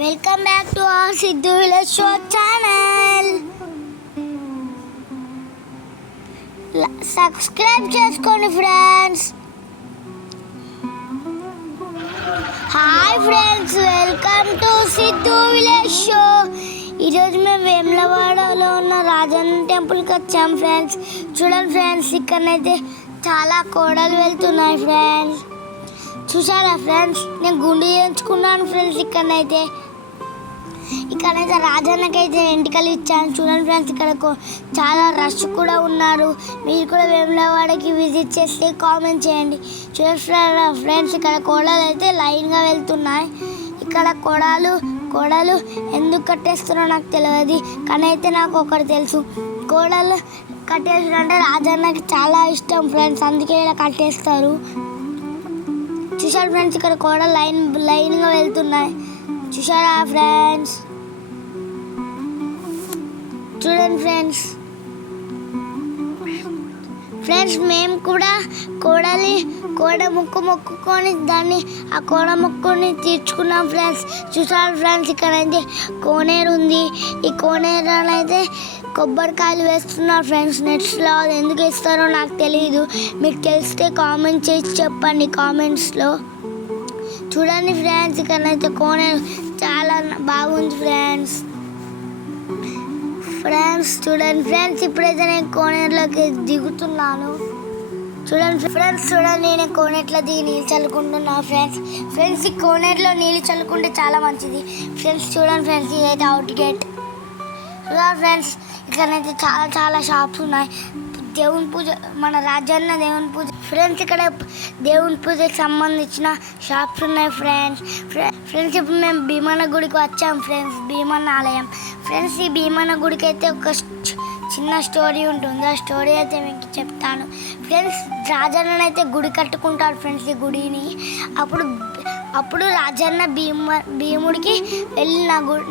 Welcome back to our Siddhu village show channel. Subscribe చేసుకోండి friends. Hi friends, welcome to Siddhu village show. ఈరోజు మేము వేములవాడలో ఉన్న రాజన్న టెంపుల్కి వచ్చాం ఫ్రెండ్స్. చూడండి ఫ్రెండ్స్, ఇక్కడనైతే చాలా కోడలు వెళ్తున్నాయి ఫ్రెండ్స్. చూసారా ఫ్రెండ్స్, నేను గుండు చేయించుకున్నాను ఫ్రెండ్స్. ఇక్కడనైతే రాజన్నకైతే ఎంటికలు ఇచ్చాను. చూడండి ఫ్రెండ్స్, ఇక్కడ చాలా రష్ కూడా ఉన్నారు. మీరు కూడా వేములవాడకి విజిట్ చేస్తే కామెంట్ చేయండి. చూడండి ఫ్రెండ్స్, ఇక్కడ కోడలు అయితే లైన్గా వెళ్తున్నాయి. ఇక్కడ కోడలు ఎందుకు కట్టేస్తున్నారో నాకు తెలియదు, కానీ అయితే నాకు ఒకటి తెలుసు. కోడలు కట్టేస్తుంటే రాజన్నకి చాలా ఇష్టం ఫ్రెండ్స్, అందుకే ఇలా కట్టేస్తారు. చూసారు ఫ్రెండ్స్, ఇక్కడ కోడలు లైన్గా వెళ్తున్నాయి. చూసారా ఫ్రెండ్స్? చూడండి ఫ్రెండ్స్, మేము కూడా కోడ మొక్కుకొని ఆ కోడ మొక్కుని తీర్చుకున్నాం ఫ్రెండ్స్. చూసారు ఫ్రెండ్స్, ఇక్కడైతే కోనేరు ఉంది. ఈ కోనేరు అయితే కొబ్బరికాయలు వేస్తున్నారు ఫ్రెండ్స్. నెట్స్లో అది ఎందుకు వేస్తారో నాకు తెలియదు. మీకు తెలిస్తే కామెంట్ చేసి చెప్పండి కామెంట్స్లో. చూడండి ఫ్రెండ్స్, ఇక్కడైతే కోనేరు చాలా బాగుంది ఫ్రెండ్స్. చూడండి ఫ్రెండ్స్, ఇప్పుడైతే నేను కోనేరులోకి దిగుతున్నాను. చూడండి నేను కోనేరులో దిగి నీళ్ళు చల్లుకుంటున్నా ఫ్రెండ్స్. ఈ కోనేరులో నీళ్ళు చల్లుకుంటే చాలా మంచిది ఫ్రెండ్స్. చూడండి ఫ్రెండ్స్, ఇదైతే అవుట్ గేట్. చూడండి ఫ్రెండ్స్, ఇక్కడైతే చాలా షాప్స్ ఉన్నాయి. దేవుని పూజ, మన రాజన్న దేవుని పూజ ఫ్రెండ్స్. ఇక్కడ దేవుని పూజకి సంబంధించిన షాప్స్ ఉన్నాయి ఫ్రెండ్స్. ఇప్పుడు మేము భీమన్న గుడికి వచ్చాం ఫ్రెండ్స్, భీమన్న ఆలయం ఫ్రెండ్స్. ఈ భీమన్న గుడికి అయితే ఒక చిన్న స్టోరీ ఉంటుంది. ఆ స్టోరీ అయితే మీకు చెప్తాను ఫ్రెండ్స్. రాజన్న అయితే గుడి కట్టుకుంటాడు ఫ్రెండ్స్, ఈ గుడిని. అప్పుడు రాజన్న భీముడికి వెళ్ళి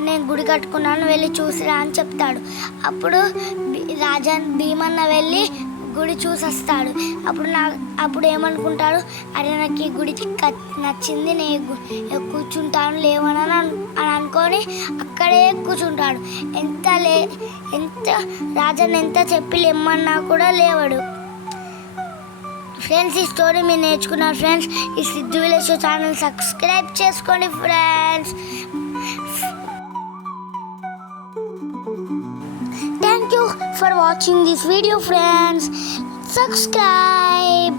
నేను గుడి కట్టుకున్నాను, వెళ్ళి చూసిరా అని చెప్తాడు. అప్పుడు భీమన్న వెళ్ళి గుడి చూసొస్తాడు. అప్పుడు ఏమనుకుంటాడు, అరే నాకు ఈ గుడి నచ్చింది, నేను కూర్చుంటాను లేవనని అనుకొని అక్కడే కూర్చుంటాడు. ఎంత రాజన్న ఎంత చెప్పి లేమన్నా కూడా లేవడు ఫ్రెండ్స్. ఈ స్టోరీ మీరు నేర్చుకున్నారు ఫ్రెండ్స్. ఈ Siddhu village show channel subscribe చేసుకోండి friends. Thank you for watching this video friends. Subscribe.